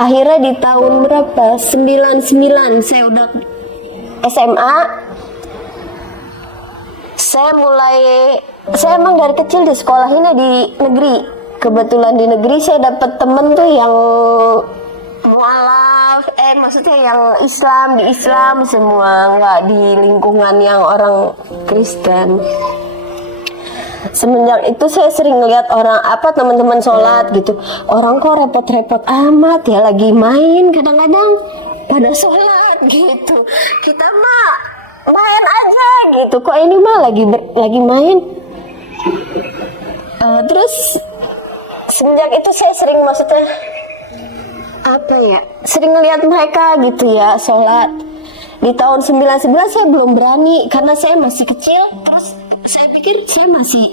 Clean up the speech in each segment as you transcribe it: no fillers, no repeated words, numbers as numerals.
Akhirnya di tahun berapa? 99 saya udah SMA. Saya emang dari kecil di sekolah ini di negeri. Kebetulan di negeri saya dapat temen tuh yang mualaf, maksudnya yang Islam, di Islam semua, nggak di lingkungan yang orang Kristen. Semenjak itu saya sering lihat orang teman-teman sholat gitu, orang kok repot-repot amat ya, lagi main kadang-kadang pada sholat gitu, kita mah main aja gitu, kok ini mah lagi main. Terus semenjak itu saya sering sering ngelihat mereka gitu ya sholat. Di tahun 99 saya belum berani karena saya masih kecil. Terus saya pikir saya masih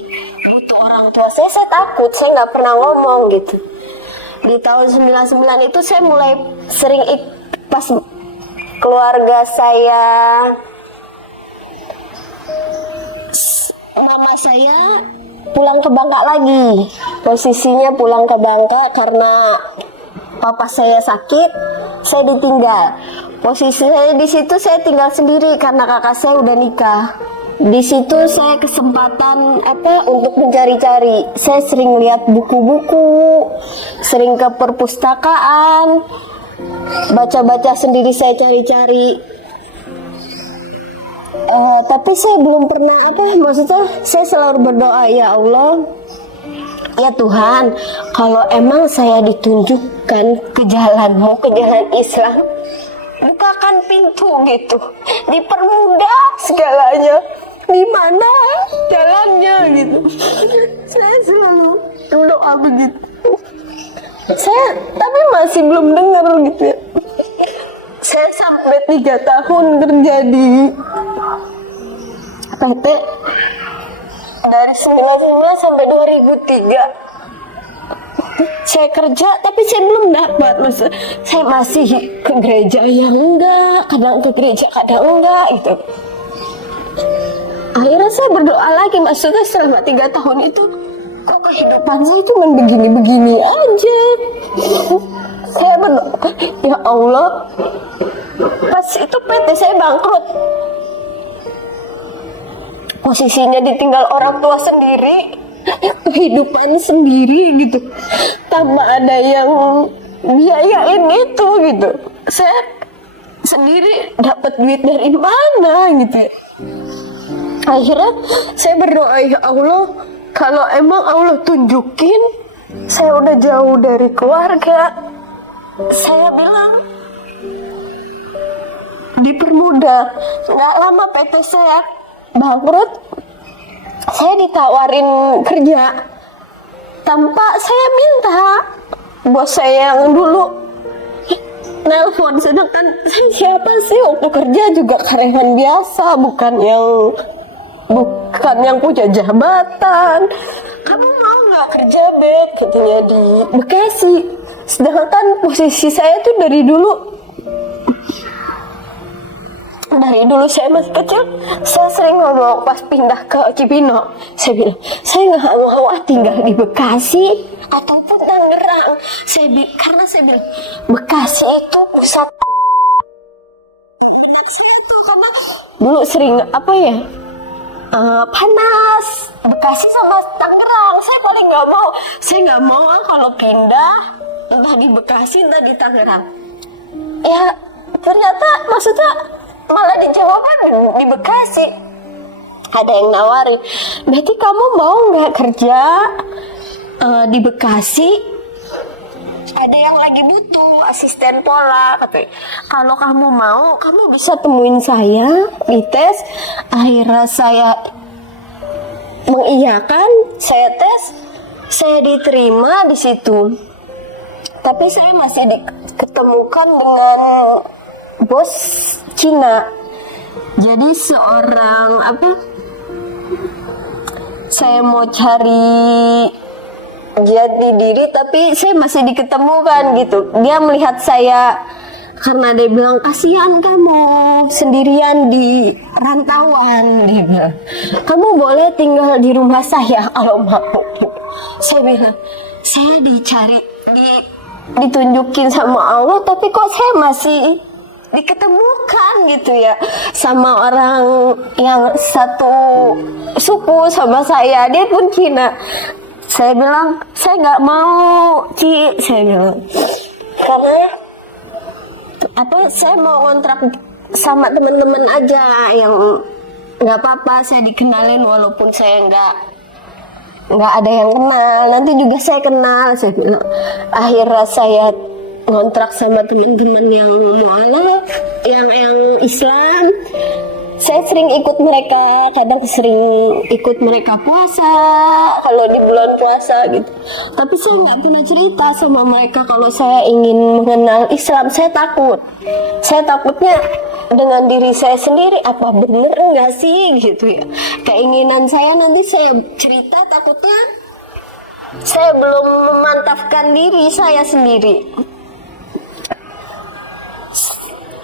butuh orang tua saya takut, saya nggak pernah ngomong gitu. Di tahun 99 itu saya mulai sering pas keluarga saya, mama saya pulang ke Bangka lagi. Posisinya pulang ke Bangka karena papa saya sakit, saya ditinggal. Posisi saya di situ, saya tinggal sendiri karena kakak saya udah nikah. Di situ saya kesempatan untuk mencari-cari. Saya sering lihat buku-buku, sering ke perpustakaan, baca-baca sendiri, saya cari-cari. Tapi saya belum pernah saya selalu berdoa, ya Allah, ya Tuhan, kalau emang saya ditunjukkan ke jalan-Mu, ke jalan Islam, bukakan pintu gitu, dipermudah segalanya, di mana jalannya gitu. Saya selalu berdoa begitu. Tapi masih belum dengar gitu ya. Saya sampai 3 tahun kerja di PT dari 99 sampai 2003. Saya kerja tapi saya belum dapat, saya masih ke gereja yang enggak, kadang ke gereja kadang enggak gitu. Akhirnya saya berdoa lagi, maksudnya selama 3 tahun itu kok kehidupan saya itu begini-begini aja. Saya berdoa, ya Allah, pas itu PT saya bangkrut, posisinya ditinggal orang tua sendiri, kehidupan sendiri gitu, tanpa ada yang biayain itu gitu. Saya sendiri dapat duit dari mana gitu. Akhirnya saya berdoa, ya Allah, kalau emang Allah tunjukin saya udah jauh dari keluarga, saya bilang dipermudah. Nggak lama PT saya bangkrut, saya ditawarin kerja tanpa saya minta. Bos saya yang dulu nelpon, sedangkan saya siapa sih waktu kerja juga karyawan biasa, bukan yang punya jabatan. Kamu mau nggak kerja, Bet, katanya, di Bekasi. Sedangkan posisi saya tuh dari dulu saya masih kecil, saya sering ngomong pas pindah ke Cibinong, saya bilang, saya nggak mau tinggal di Bekasi ataupun Tangerang. Karena saya bilang Bekasi itu pusat. Dulu sering panas. Bekasi sama Tangerang, saya paling nggak mau. Saya nggak mau kalau pindah entah di Bekasi entah di Tangerang. Ya ternyata maksudnya malah dijawabkan di Bekasi. Ada yang nawarin, berarti kamu mau nggak kerja di Bekasi? Ada yang lagi butuh asisten pola, katanya. Kalau kamu mau, kamu bisa temuin saya di tes. Akhirnya saya mengiyakan, saya tes, saya diterima di situ. Tapi saya masih diketemukan dengan bos Cina. Jadi saya mau cari jati diri, tapi saya masih diketemukan gitu. Dia melihat saya, karena dia bilang, kasihan kamu sendirian di rantauan, dia bilang, kamu boleh tinggal di rumah saya kalau mau. Saya bilang, saya ditunjukin sama Allah, tapi kok saya masih diketemukan gitu ya sama orang yang satu suku sama saya, dia pun Cina. Saya bilang saya nggak mau, Ci, saya bilang, karena apa, saya mau kontrak sama teman-teman aja yang nggak apa-apa saya dikenalin walaupun saya nggak ada yang kenal, nanti juga saya kenal, saya bilang. Akhirnya saya ngontrak sama teman-teman yang mualaf, yang Islam. Saya sering ikut mereka, kadang sering ikut mereka puasa kalau di bulan puasa gitu. Tapi saya nggak pernah cerita sama mereka kalau saya ingin mengenal Islam. Saya takut. Saya takutnya dengan diri saya sendiri, apa bener enggak sih gitu ya. Keinginan saya nanti saya cerita, takutnya saya belum memantapkan diri saya sendiri.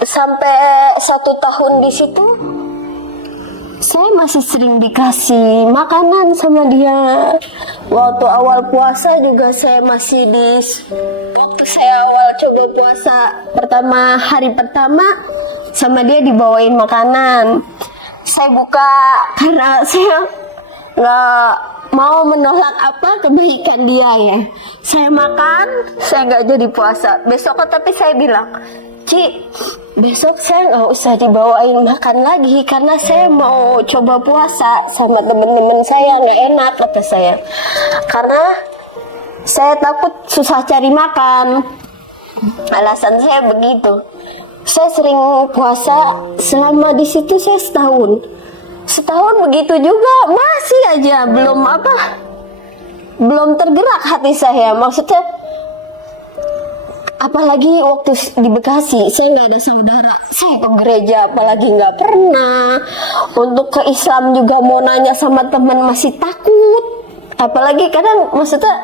Sampai 1 tahun di situ, saya masih sering dikasih makanan sama dia. Waktu awal puasa juga saya masih waktu saya awal coba puasa hari pertama sama dia dibawain makanan. Saya buka karena saya nggak mau menolak kebaikan dia ya. Saya makan, saya nggak jadi puasa. Besoknya tapi saya bilang, Ci, besok saya nggak usah dibawain makan lagi karena saya mau coba puasa sama temen-temen saya, nggak enak kata saya, karena saya takut susah cari makan. Alasan saya begitu. Saya sering puasa selama di situ saya setahun begitu juga masih aja belum tergerak hati saya. Maksudnya apalagi waktu di Bekasi, saya nggak ada saudara, saya ke gereja apalagi nggak pernah. Untuk ke Islam juga mau nanya sama teman masih takut. Apalagi kadang maksudnya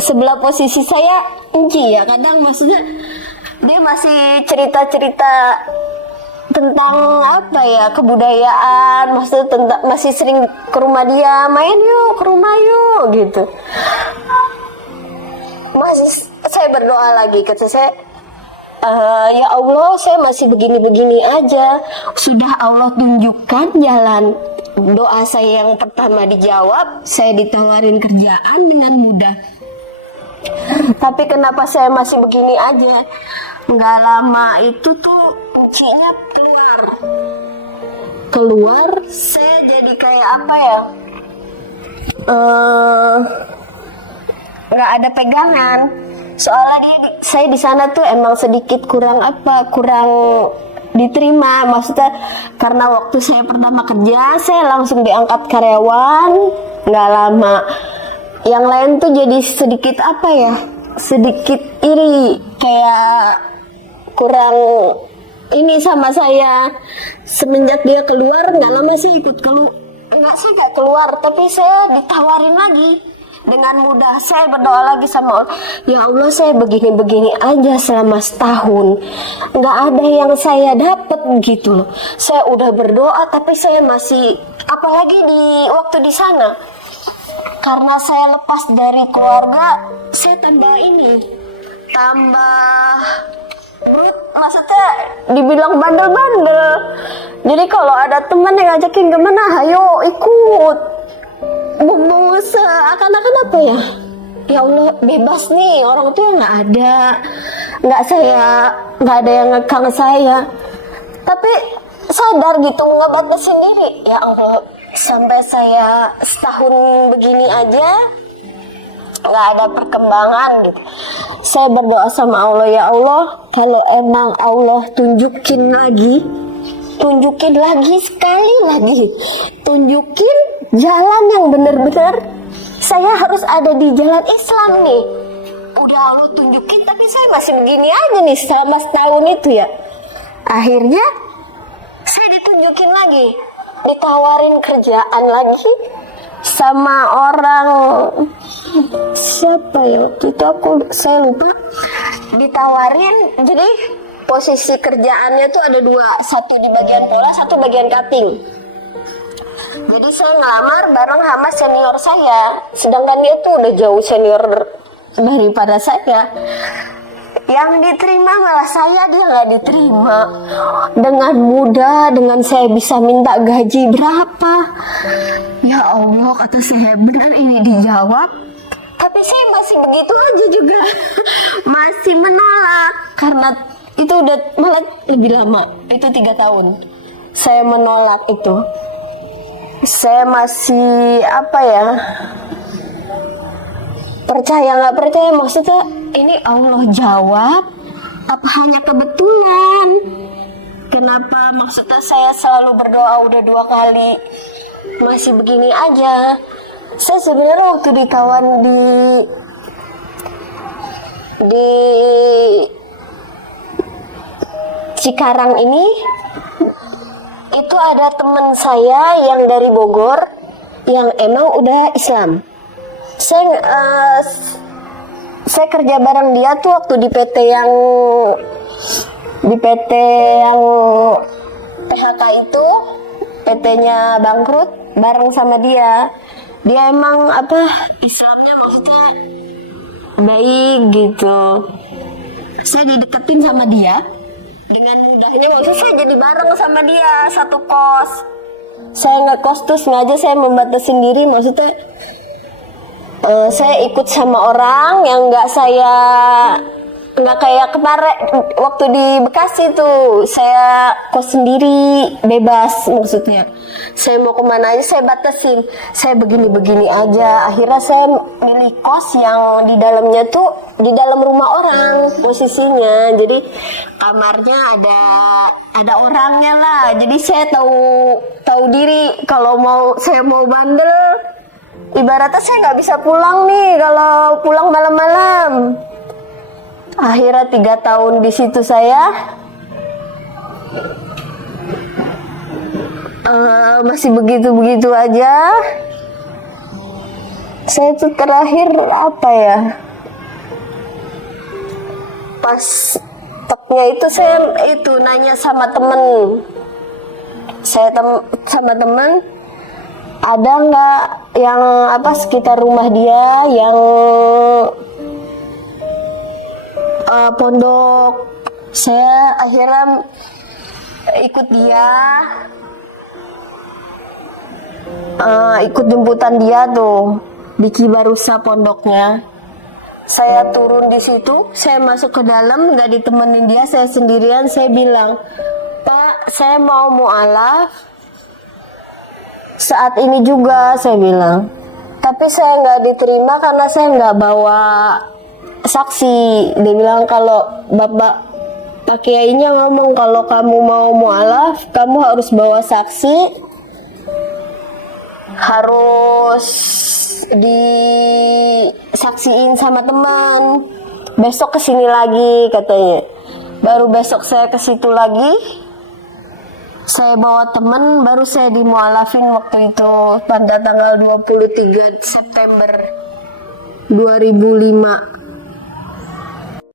sebelah posisi saya Enci ya, kadang maksudnya dia masih cerita-cerita tentang kebudayaan, maksudnya tentang masih sering ke rumah dia, main yuk ke rumah yuk gitu. Masih saya berdoa lagi, kata saya, ya Allah, saya masih begini-begini aja. Sudah Allah tunjukkan jalan. Doa saya yang pertama dijawab, saya ditawarin kerjaan dengan mudah. Tapi kenapa saya masih begini aja? Nggak lama itu tuh kuncinya keluar, saya jadi kayak nggak ada pegangan. Soalnya saya di sana tuh emang sedikit kurang diterima. Maksudnya karena waktu saya pertama kerja, saya langsung diangkat karyawan. Nggak lama, yang lain tuh jadi sedikit sedikit iri, kayak kurang ini sama saya. Semenjak dia keluar, nggak lama saya ikut nggak keluar, tapi saya ditawarin lagi dengan mudah. Saya berdoa lagi sama Allah, ya Allah, saya begini-begini aja selama setahun, nggak ada yang saya dapat gitu loh. Saya udah berdoa tapi saya masih, apalagi waktu di sana, karena saya lepas dari keluarga, saya tambah maksudnya dibilang bandel-bandel. Jadi kalau ada teman yang ngajakin kemana, ayo ikut. Seakan-akan ya Allah, bebas nih, orang tua nggak ada yang ngekang saya. Tapi sadar gitu, ngebatasin diri. Ya Allah, sampai saya setahun begini aja nggak ada perkembangan gitu. Saya berdoa sama Allah, ya Allah, kalau emang Allah tunjukin lagi sekali lagi, tunjukin jalan yang benar-benar saya harus ada di jalan Islam nih. Udah Allah tunjukin, tapi saya masih begini aja nih selama setahun itu ya. Akhirnya saya ditunjukin lagi, ditawarin kerjaan lagi sama orang, siapa ya waktu itu, saya lupa. Ditawarin, jadi posisi kerjaannya tuh ada dua, satu di bagian pola, satu bagian cutting. Jadi saya ngelamar bareng sama senior saya, sedangkan dia tuh udah jauh senior daripada saya. Yang diterima malah saya, dia nggak diterima. Dengan mudah, dengan saya bisa minta gaji berapa. Ya Allah, kata saya, benar ini dijawab. Tapi saya masih begitu aja juga. Masih menolak. Karena itu udah malah lebih lama. Itu 3 tahun. Saya menolak itu. Saya masih apa ya? Percaya nggak percaya, maksudnya ini Allah jawab apa hanya kebetulan? Kenapa maksudnya saya selalu berdoa udah 2 kali masih begini aja? Saya sebenarnya waktu dikawan di Cikarang ini, itu ada teman saya yang dari Bogor yang emang udah Islam. Saya kerja bareng dia tuh waktu di PT yang PHK itu, PT-nya bangkrut, bareng sama dia. Dia emang Islamnya maksudnya baik gitu. Saya dideketin sama dia dengan mudahnya, maksudnya saya jadi bareng sama dia satu kos. Saya ngekos tuh sengaja saya membatasi sendiri, maksudnya saya ikut sama orang yang nggak kayak kemarin waktu di Bekasi tuh, saya kos sendiri bebas, maksudnya saya mau kemana aja saya batasin, saya begini-begini aja. Akhirnya saya milih kos yang di dalamnya tuh di dalam rumah orang posisinya, jadi kamarnya ada orangnya lah, jadi saya tahu diri kalau saya mau bandel. Ibaratnya saya nggak bisa pulang nih kalau pulang malam-malam. Akhirnya 3 tahun di situ saya masih begitu-begitu aja. Saya tuh terakhir pas teknya itu saya nanya sama temen. Sama temen, ada nggak yang sekitar rumah dia yang pondok. Saya akhirnya ikut dia, ikut jemputan dia tuh di Cibarusa pondoknya. Saya turun di situ, saya masuk ke dalam, nggak ditemenin dia, saya sendirian. Saya bilang, Pak, saya mau mu'alaf saat ini juga, saya bilang. Tapi saya nggak diterima karena saya nggak bawa saksi. Dia bilang kalau Pak Kiainya ngomong kalau kamu mau mu'alaf, kamu harus bawa saksi, harus disaksiin sama teman. Besok kesini lagi katanya. Baru besok saya ke situ lagi. Saya bawa teman, baru saya dimualafin waktu itu pada tanggal 23 September 2005.